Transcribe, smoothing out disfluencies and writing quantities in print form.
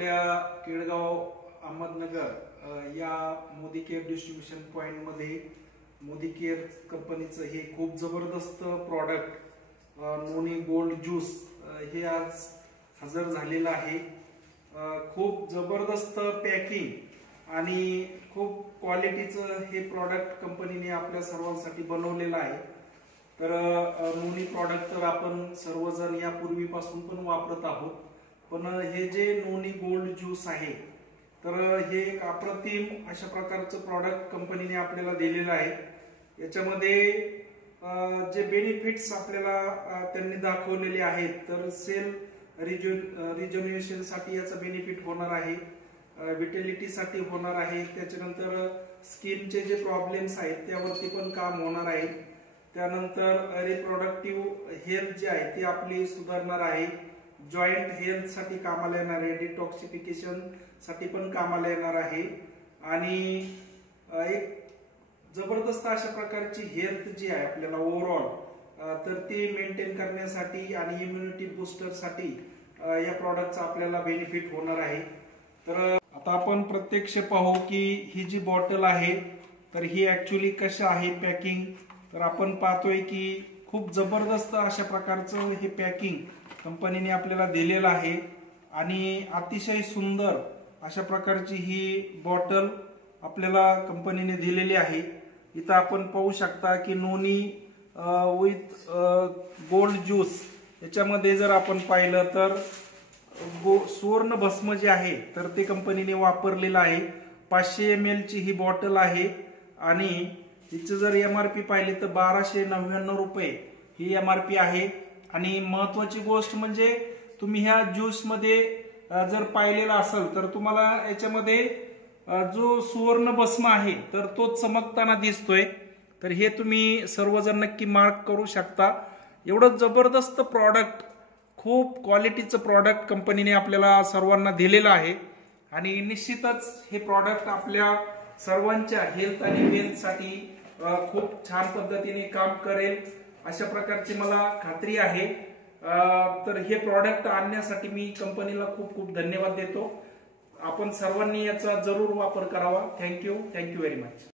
आपल्या केळगाव अहमदनगर या Modi care distribution point मध्ये मोदी केअर कंपनीचं हे खूप जबरदस्त प्रॉडक्ट नोनी गोल्ड ज्यूस हे आज हजर झालेलं आहे। खूप जबरदस्त पॅकिंग आणि खूप क्वालिटीचं हे प्रॉडक्ट कंपनीने आपल्या सर्वांसाठी बनवलेलं आहे। तर नोनी प्रॉडक्ट तर आपण सर्वजण यापूर्वीपासून पण वापरत आहोत, पण हे जे नोनी गोल्ड ज्यूस आहे तर हे एक अप्रतिम अशा प्रकारचं प्रॉडक्ट कंपनीने आपल्याला दिलेलं आहे। याच्यामध्ये जे बेनिफिट्स आपल्याला त्यांनी दाखवलेले आहेत तर सेल रिज्युनेशन साठी याचा बेनिफिट होणार आहे, विटॅलिटी साठी होणार आहे, त्याच्यानंतर स्किनचे जे प्रॉब्लेम्स आहेत त्यावरती पण काम होणार आहे, त्यानंतर रिप्रोडक्टिव्ह हेल्थ जे आहे ती आपली सुधारणार आहे, जॉइंट हेल्थ साठी कामाला येणार आहे, डिटॉक्सिफिकेशन साठी पण कामाला येणार आहे आणि एक जबरदस्त अशा प्रकारची हेल्थ जी आहे आपल्याला ओव्हरऑल तर ती मेंटेन करण्यासाठी आणि इम्युनिटी बूस्टर साठी या प्रॉडक्टचा आपल्याला बेनिफिट होणार आहे। तर आता आपण प्रत्यक्ष पाहू की ही जी बॉटल आहे तर ही ऍक्च्युअली कशा आहे पॅकिंग। तर आपण पाहतोय की खूप जबरदस्त अशा प्रकारचं हे पॅकिंग कंपनीने आपल्याला दिलेलं आहे आणि अतिशय सुंदर अशा प्रकारची ही बॉटल आपल्याला कंपनीने दिलेली आहे। इथं आपण पाहू शकता की नोनी विथ गोल्ड ज्यूस याच्यामध्ये जर आपण पाहिलं तर सुवर्ण भस्म जे आहे तर ते कंपनीने वापरलेलं आहे। 500 ml ची ही बॉटल आहे आणि हिचं जर MRP पाहिली तर 1299 रुपये ही MRP आहे। आणि महत्वाची गोष्ट म्हणजे तुम्ही ह्या ज्यूस मध्ये जर पाहिलेला असेल तर तुम्हाला याच्यामध्ये जो सुवर्ण भस्म आहे तर तो चमकताना दिसतोय। तर हे तुम्ही सर्वजण नक्की मार्क करू शकता। एवढं जबरदस्त प्रॉडक्ट, खूप क्वालिटीचं प्रॉडक्ट कंपनीने आपल्याला सर्वांना दिलेलं आहे आणि निश्चितच हे प्रॉडक्ट आपल्या सर्वांच्या हेल्थ आणि वेल्थ साठी खूप छान पद्धतीने काम करेल अशा प्रकारची मला खात्री आहे। तर हे प्रॉडक्ट आणण्यासाठी मी कंपनीला खूप खूप धन्यवाद देतो। आपण सर्वांनी याचा जरूर वापर करावा। Thank you very much.